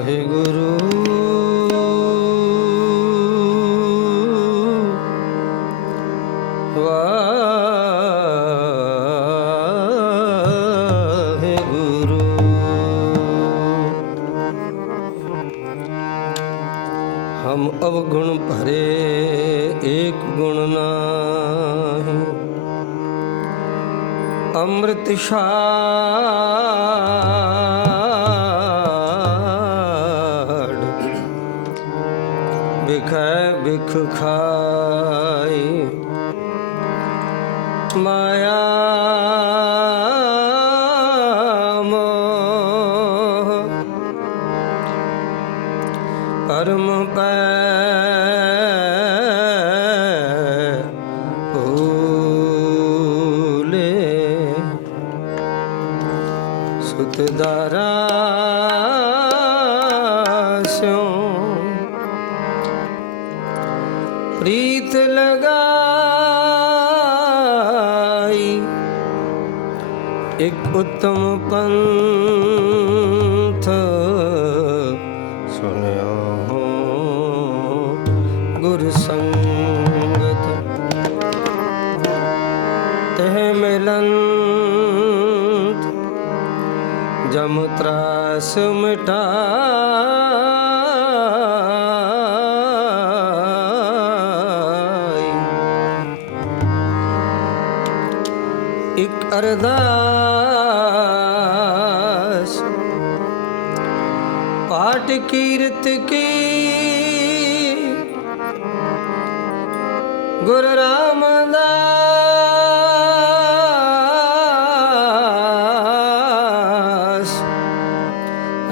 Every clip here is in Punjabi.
ਵਾਹਿਗੁਰੂ। ਵਾਹਿਗੁਰੂ। ਹਮ ਅਵਗੁਣ ਭਰੇ ਏਕ ਗੁਣ ਨਾਹੀ। ਅੰਮ੍ਰਿਤ ਛਾੜ ਬਿਖੈ ਬਿਖ ਮਾਇਆ ਮੋਹ। ਪਰਮ ਪੈ ਭੂਲੇ। ਸੁਤ ਉਤਮ ਪੰਥ ਸੁਨਿਆ ਹੋ ਗੁਰ ਸੰਗਤ। ਤਹ ਮਿਲੰਤ ਜਮ ਤਰਾਸ ਮਿਟਾਈ ਇੱਕ ਅਰਦਾਸ ਕੀਰਤ ਕੀ? ਗੁਰ ਰਾਮਦਾਸ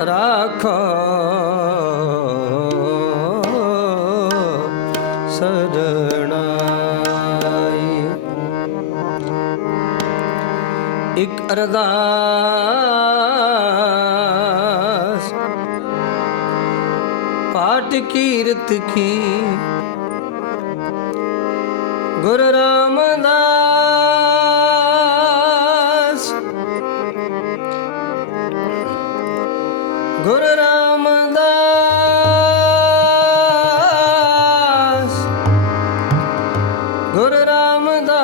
ਰਾਖੋ। ਸਰਣਾਈ ਇੱਕ ਅਰਦਾਸ ਕੀਰਤ ਕੀ? ਗੁਰ ਰਾਮਦਾਸ। ਗੁਰ ਰਾਮਦਾਸ। ਗੁਰ ਰਾਮਦਾਸ।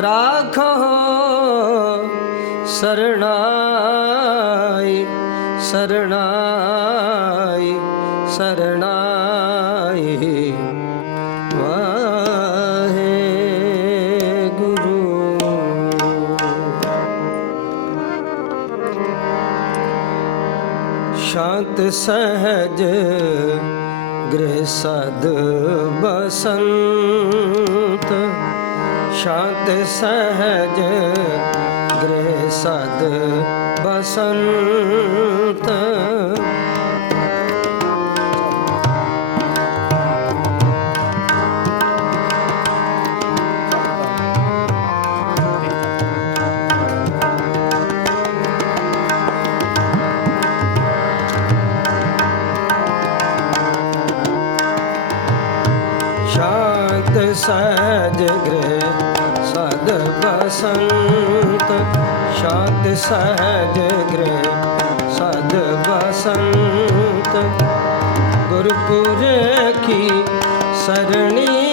ਰਾਖੋ ਸਰਣਾਈ ਸਰਣਾਈ ਸਰਣਾਈ। ਵਾਹਿਗੁਰੂ। ਸ਼ਾਂਤ ਸਹਜ ਗ੍ਰਹਿ ਸਦ ਬਸੰਤ। ਸ਼ਾਂਤ ਸਹਜ ਗ੍ਰਹਿ ਸਦ ਬਸੰਤ। ਸ਼ਾਂਤ ਸਹਿਜ ਗ੍ਰਹਿ ਬਸੰਤ ਸ਼ਾਂਤ ਸਹਿਜ ਗ੍ਰਹਿ ਸਦ ਬਸੰਤ ਗੁਰਪੁਰ ਕੀ ਸਰਣੀ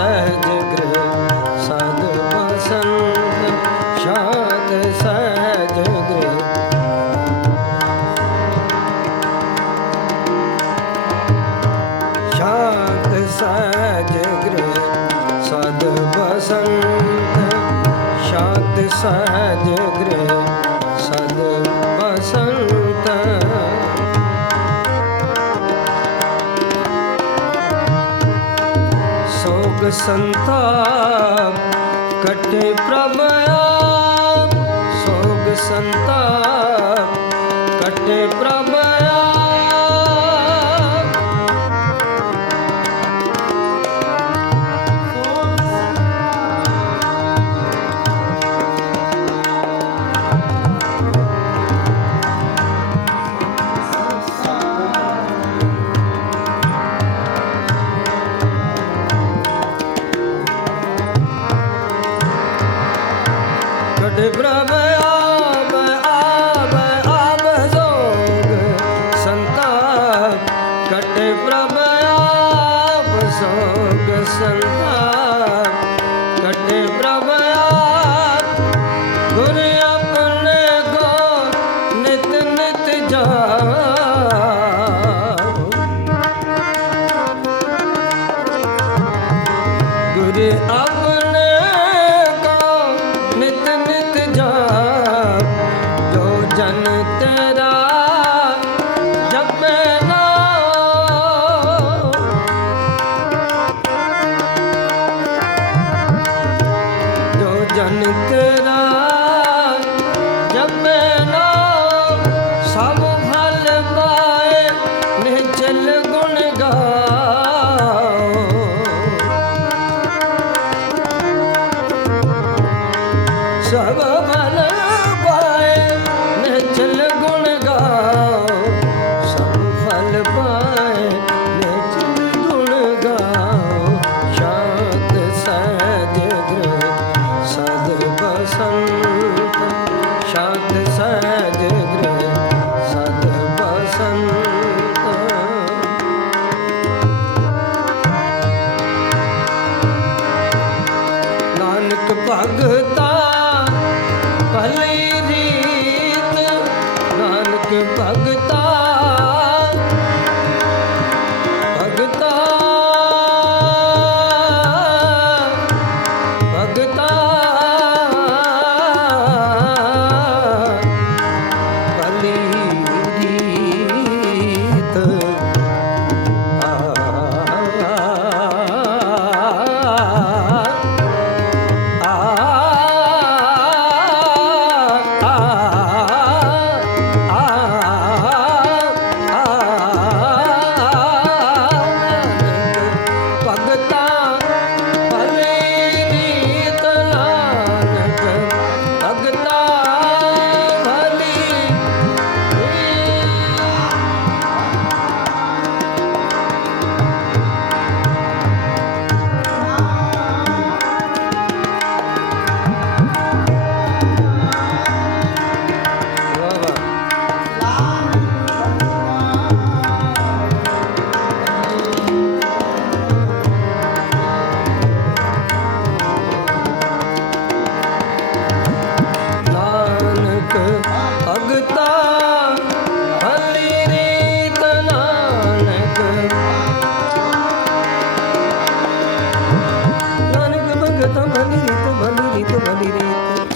सहज ਰੋਗ ਸੰਤਾਪ ਕਟੇ ਪ੍ਰਭ ਆਪ ਸੋਗ ਸੰਤਾਪ ਕਟੇ ਪ੍ਰਭ ਜਨ ਕਰਾ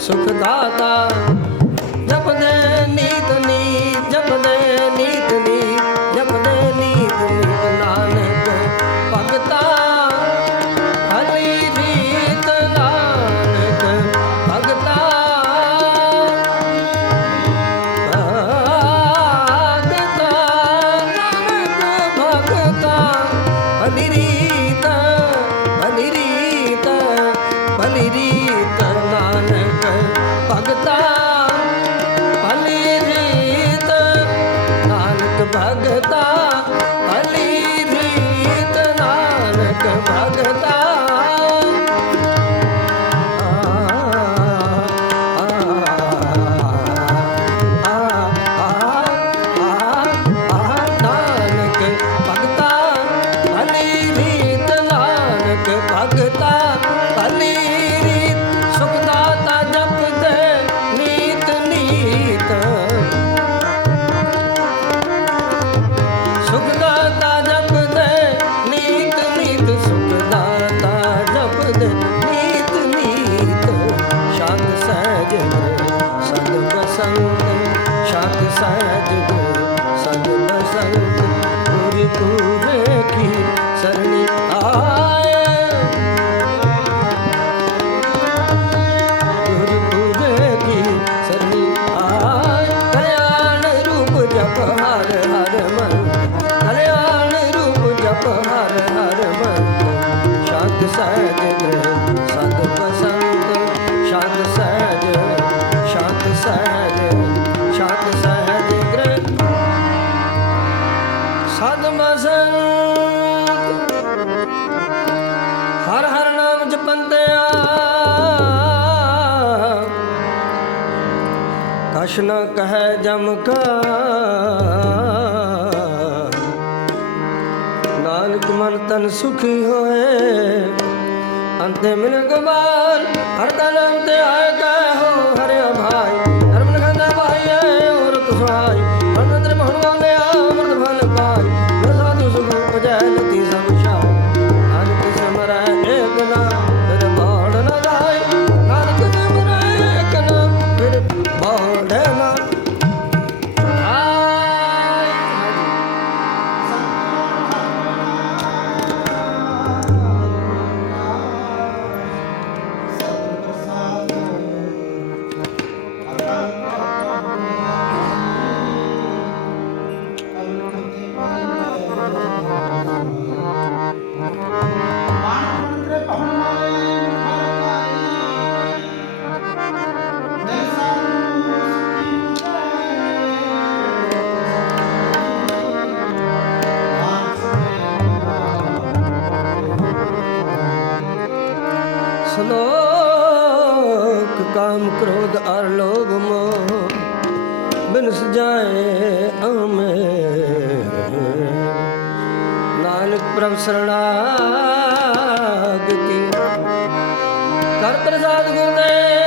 ਸੁਖ ਦਾਤਾ। ਨੀਤ ਨੀ ਜਪਦੇ ਨੀਤ ਨੀ ਜਪਦੇ ਨੀਤ ਨਾਨਕ ਭਗਤਾ। ਹਰੀ ਭਗਤਾ। ਭਗਤਾ सत सदगुरु ਨਾ ਕਹੈ ਜਮ ਕਾ। ਨਾਨਕ ਮਨ ਤਨ ਸੁਖੀ ਹੋਏ। ਅੰਤੇ ਮਿਲ ਗਵਾਰ ਹਰ ਤਨ ਅੰਤੇ ਆਏ RAM ਸਰਣਾਗਤੀ। ਕਰ ਪ੍ਰਸਾਦ ਗੁਰਦੇ